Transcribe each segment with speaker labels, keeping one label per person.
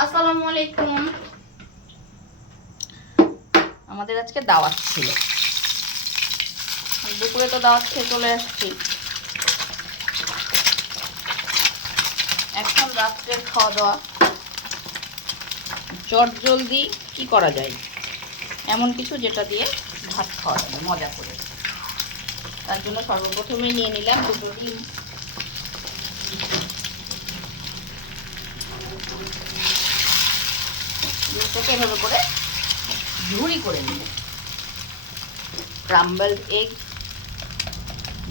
Speaker 1: আসসালামু আলাইকুম। আমাদের আজকে দাওয়াত ছিল। দুপুরে তো দাওয়াত খেয়ে চলে আসছি। এখন রাত্রের খাওয়া দাওয়া চট জলদি কি করা যায়? এমন কিছু যেটা দিয়ে ভাত খাওয়া যাবে মজা করে। তার জন্য সর্বপ্রথমেই নিয়ে নিলাম দুটো ডিম। ডিমটাকে এভাবে করে ঝুড়ি করে নেব। ক্রাম্বল এগ,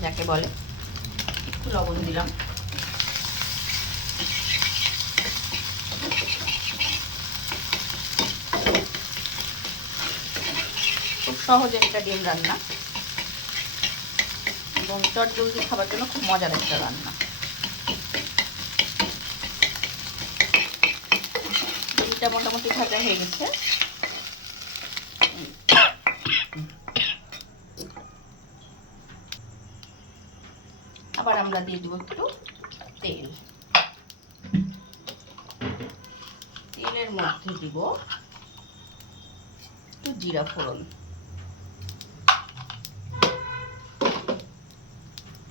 Speaker 1: যাকে বলে, একটু লবণ দিলাম। খুব সহজ একটা ডিম রান্না। এবং চট জলদি খাবার জন্য খুব মজার একটা রান্না। ডিমটা মোটামুটি ভাজা হয়ে গেছে। আবার আমরা দিয়ে দেবো একটু তেল। তেলের মধ্যে দিব একটু জিরা ফোড়ন।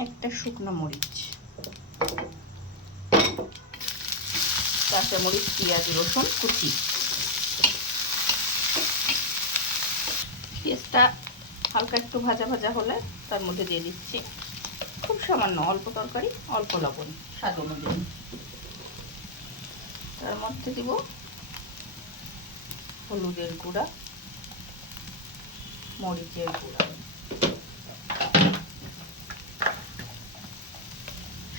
Speaker 1: একটা শুকনো মরিচ। কাঁচা মরিচ, পেঁয়াজ, রসুন, কুচি। পেঁয়াজটা হালকা একটু ভাজা ভাজা হলে তার মধ্যে দিয়ে দিচ্ছি খুব সামান্য অল্প তরকারি, অল্প লবণ, স্বাদ অনুযায়ী। তার মধ্যে দিব হলুদের গুঁড়া, মরিচের গুঁড়া।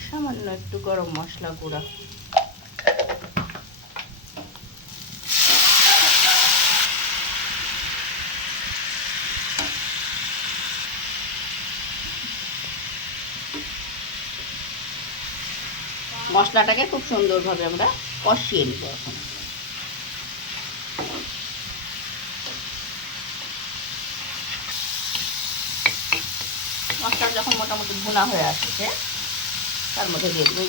Speaker 1: সামান্য একটু গরম মশলা গুঁড়া। মশলাটাকে খুব সুন্দরভাবে আমরা কষিয়ে নিব এখন। মশলা যখন মোটামুটি ভুনা হয়ে আসছে, তার মধ্যে দিয়ে দেবো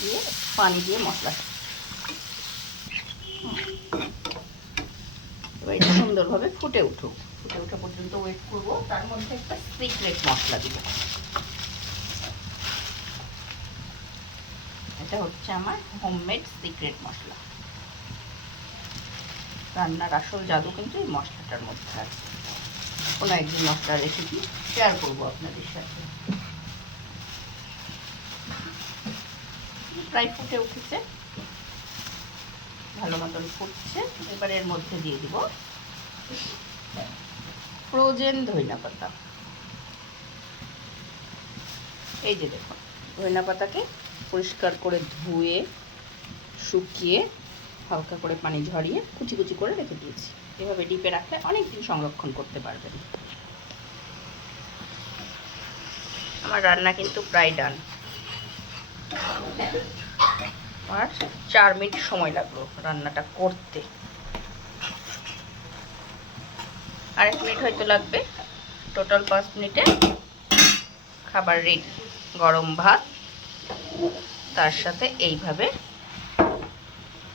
Speaker 1: দিয়ে পানি দিয়ে মশলা। এবার সুন্দরভাবে ফুটে উঠুক। ফুটে ওঠা পর্যন্ত ওয়েট করব। তার মধ্যে একটা সিক্রেট মশলা দিব। এটা হচ্ছে আমার হোমমেড সিক্রেট মশলা। রান্নার আসল জাদু কিন্তু এই মশলাটার মধ্যে আছে। কোনো একদিন মশলা রেসিপি শেয়ার করব আপনাদের সাথে। প্রায় ফুটে উঠেছে। ভালো মতন ফুটছে। এবার এর মধ্যে দিয়ে দিব ফ্রোজেন ধইনা পাতা। এই যে দেখুন, ধইনা পাতাকে পরিষ্কার করে ধুয়ে, শুকিয়ে হালকা করে পানি ঝরিয়ে কুচি কুচি করে রেখে দিয়েছি। এভাবে ডিপে রাখলে অনেক দিন সংরক্ষণ করতে পারবেন। আমার রান্না কিন্তু প্রায় ডান। আর চার মিনিট সময় লাগল রান্নাটা করতে। আরেক মিনিট হয়তো লাগবে। টোটাল পাঁচ মিনিটে খাবার রেডি গরম ভাত। তার সাথে এইভাবে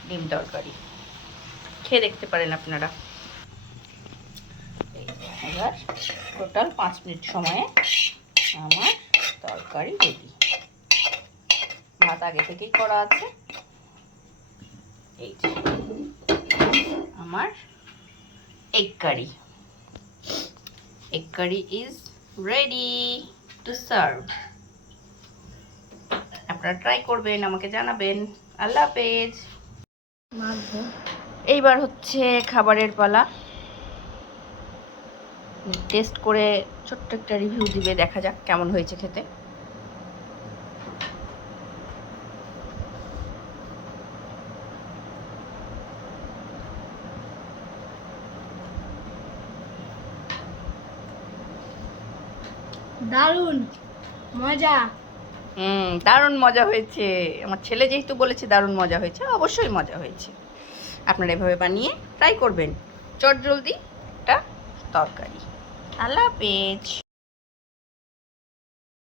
Speaker 1: ডিম তরকারি। খেয়ে দেখতে পারেন আপনারা। এবার টোটাল পাঁচ মিনিট সময়ে আমার তরকারি রেডি ভাত আগে থেকেই করা আছে। এই আমার egg curry egg curry is ready to serve আপনারা ট্রাই করবেন আমাকে জানাবেন। আল্লাহ হাফেজ। এইবার হচ্ছে খাবারের পালা। টেস্ট করে ছোট্ট একটা রিভিউ দিবে দেখা যাক কেমন হয়েছে খেতে।
Speaker 2: দারুণ! মজা!
Speaker 1: হুম, দারুণ মজা হয়েছে। আমার ছেলে যেহেতু বলেছে দারুণ মজা হয়েছে, অবশ্যই মজা হয়েছে। আপনারা এভাবে বানিয়ে ট্রাই করবেন। চট জলদি একটা তরকারি। আল্লাহ হাফেজ।